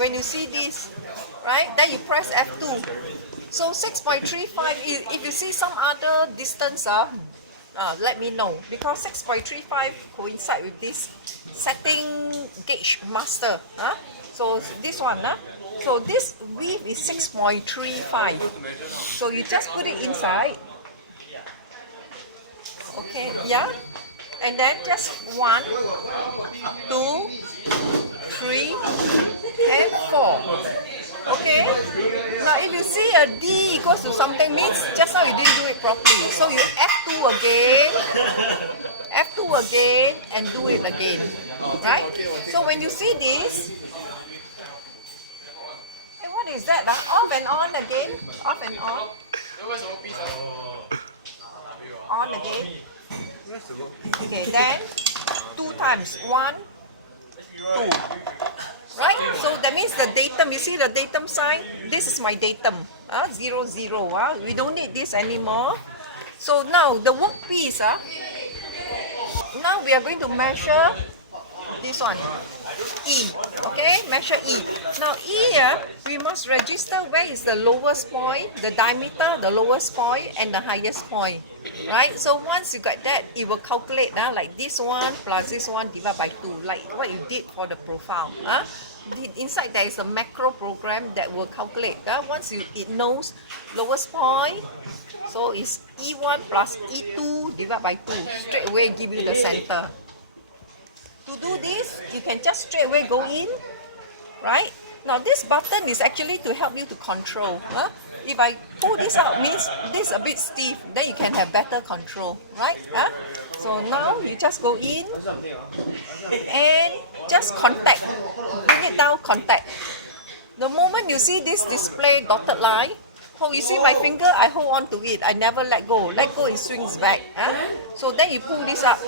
when you see this, right, then you press F2. So 6.35, if you see some other distance, let me know, because 6.35 coincide with this setting gauge master. So this one, so this width is 6.35. So you just put it inside. Okay, yeah, and then just 1, 2, 3, and 4. Okay, now if you see a D equals to something, means just now you didn't do it properly. So you F2 again, and do it again, right? So when you see this, hey, what is that? Off and on again, off and on. On again. Okay, then 2 times, 1, 2. Right? So that means the datum, you see the datum sign? This is my datum, 0, 0. We don't need this anymore. So now the workpiece, now we are going to measure this one, E. Okay, measure E. Now E, we must register where is the lowest point, the diameter, the lowest point, and the highest point. Right? So once you got that, it will calculate like this one plus this one divided by 2, like what you did for the profile. Inside there is a macro program that will calculate. Once it knows lowest point, so it's E1 plus E2 divided by 2. Straight away give you the center. To do this, you can just straight away go in, right? Now this button is actually to help you to control. If I pull this out, means this is a bit stiff, then you can have better control, right? So now you just go in and just contact, bring it down, contact. The moment you see this display dotted line, oh, you see my finger, I hold on to it, I never let go. Let go, it swings back. So then you pull this up,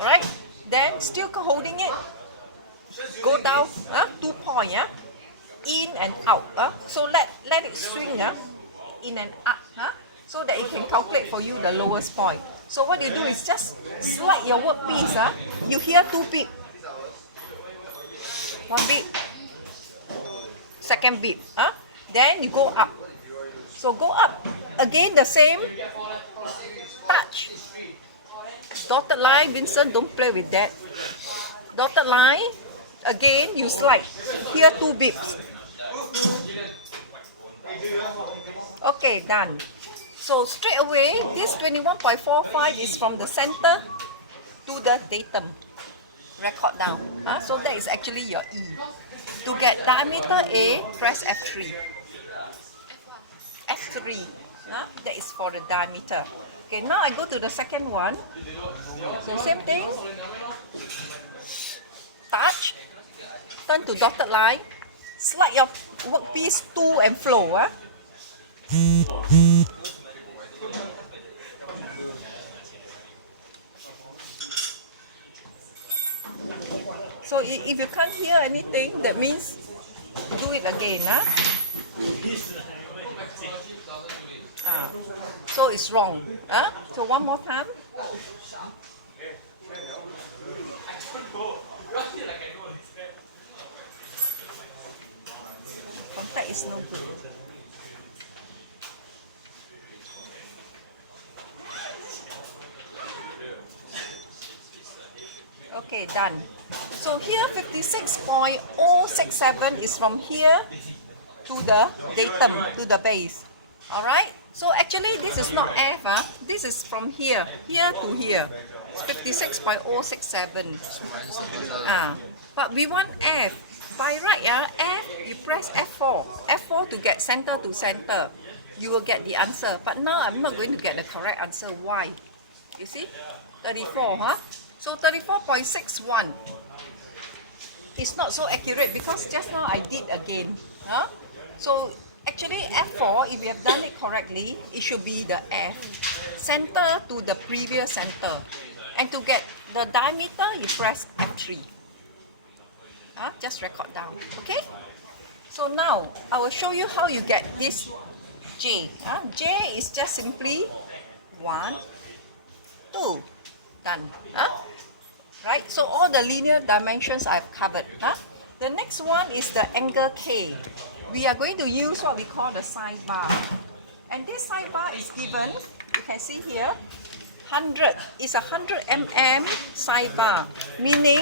alright? Then still holding it, go down, 2 points, in and out. So let it swing in and up, so that it can calculate for you the lowest point. So what you do is just slide your workpiece. You hear 2 beep. 1 beep. Second beep. Then you go up. So go up. Again the same. Touch. Dotted line, Vincent, don't play with that. Dotted line. Again, you slide. Here 2 beeps. Okay, done. So straight away, this 21.45 is from the center to the datum. Record down. So that is actually your E. To get diameter A, press F3. F3. That is for the diameter. Okay, now I go to the second one. So same thing. Touch. Turn to dotted line. Slide your workpiece to and flow. So if you can't hear anything, that means do it again. So it's wrong. So one more time. Contact is no good. Okay, done. So here 56.067 is from here to the datum, to the base. Alright? So actually this is not F, this is from here to here. It's 56.067. But we want F. By right, F, you press F4. F4 to get center to center. You will get the answer. But now I'm not going to get the correct answer. Why? You see? 34, So 34.61 is not so accurate because just now I did again. So actually F4, if you have done it correctly, it should be the F. Center to the previous center. And to get the diameter, you press F3. Just record down. Okay? So now, I will show you how you get this J. J is just simply 1, 2. Done. Right? So all the linear dimensions I've covered. The The next one is the angle K. We are going to use what we call the sidebar. And this sidebar is given, you can see here, 100 is a 100 mm sidebar, meaning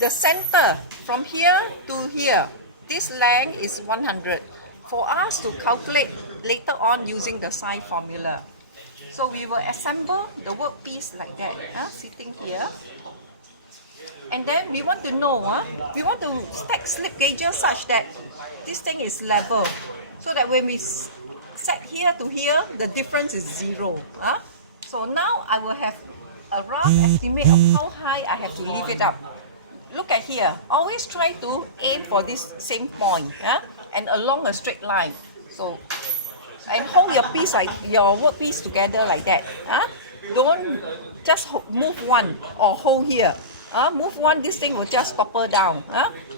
the center from here to here, this length is 100. For us to calculate later on using the sine formula. So we will assemble the workpiece like that, sitting here. And then we want to know, we want to stack slip gauges such that this thing is level. So that when we set here to here, the difference is 0. So now I will have a rough estimate of how high I have to lift it up. Look at here. Always try to aim for this same point, and along a straight line. So, and hold your piece like your workpiece together like that. Don't just move one or hold here. Move one, this thing will just topple down.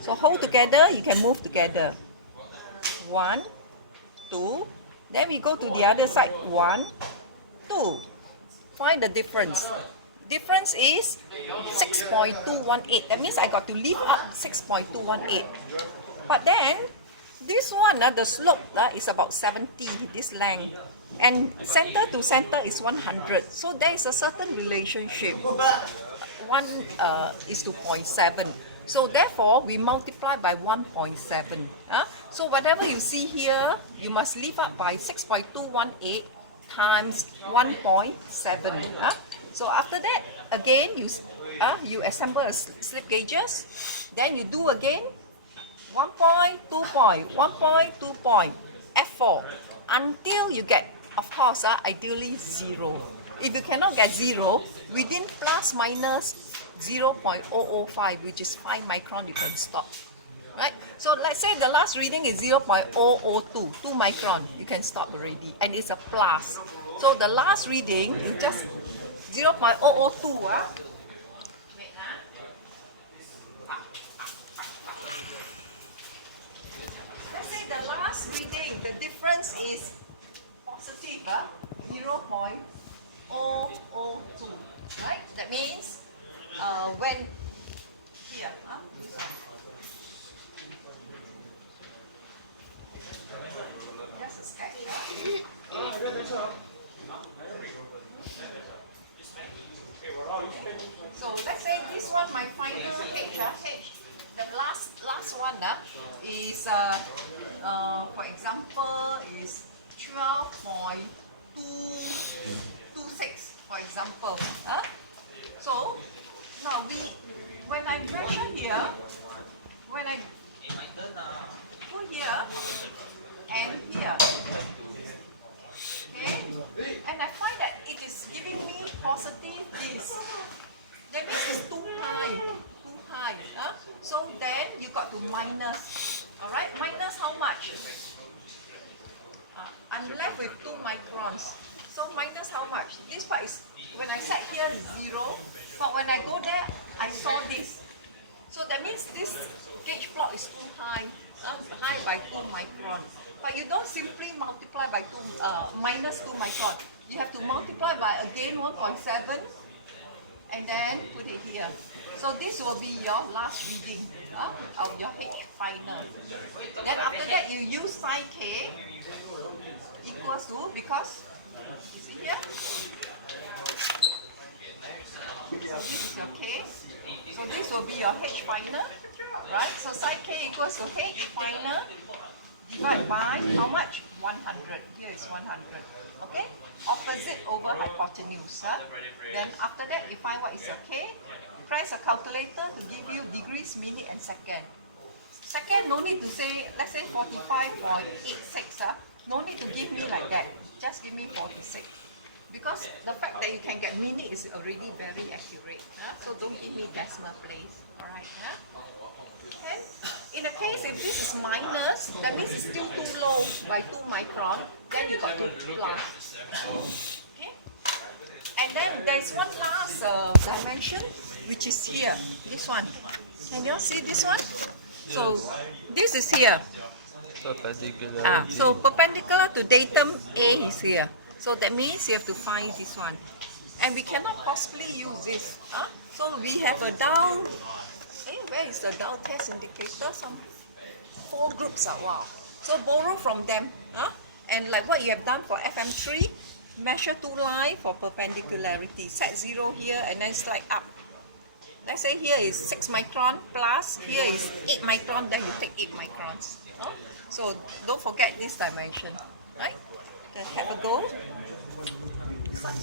So hold together, you can move together. 1, 2. Then we go to the other side. 1, 2. Find the difference. Difference is 6.218. That means I got to lift up 6.218. But then, this one, the slope is about 70, this length. And center to center is 100. So there is a certain relationship. 1 is to 0.7. So therefore, we multiply by 1.7. So whatever you see here, you must lift up by 6.218 times 1.7. So after that, again, you assemble a slip gauges. Then you do again 1 point, 2 point, 1 point, 2 point, F4, until you get, of course, ideally 0. If you cannot get 0, within plus minus 0.005, which is 5 micron, you can stop. Right? So let's say the last reading is 0.002, 2 micron, you can stop already, and it's a plus. So the last reading, you just 0.002. Let's say the last reading, the difference is positive, 0.002. Right? That means when here, just a sketch. So let's say this one, my final H, the last one is for example is 12.226, for example. So now when I measure here, when I put here and here, okay, and I find that it is giving me positive this. That means it's too high. So then you got to minus. Alright, minus how much? I'm left with 2 microns. So minus how much? This part is, when I set here is 0, but when I go there, I saw this. So that means this gauge plot is too high, high by 2 microns. But you don't simply multiply by minus 2 micron. You have to multiply by again 1.7 and then put it here. So this will be your last reading of your H final. Then after that you use sine K equals to, because you see here, so this is your K. So this will be your H final, right? So sine K equals to H final divided by how much? 100. Here is 100. Okay? Opposite over hypotenuse. Then after that, you find what is your K. Press a calculator to give you degrees, minute, and second. Second, no need to say, let's say 45.86. No need to give me like that. Just give me 46. Because the fact that you can get minute is already very accurate. So don't give me decimal place. Alright? Okay? In the case if this is minus, that means it's still too low by 2 micron, then you got to plus. Okay? And then there's one last dimension, which is here. This one. Can you all see this one? So this is here. Perpendicular. So perpendicular to datum A is here. So that means you have to find this one. And we cannot possibly use this. So we have a down where is the down test indicator? Some 4 groups are wow. So borrow from them, and like what you have done for FM3, measure 2 lines for perpendicularity. Set 0 here and then slide up. Let's say here is 6 micron plus, here is 8 micron, then you take 8 microns. So don't forget this dimension, right? Then have a go. Start.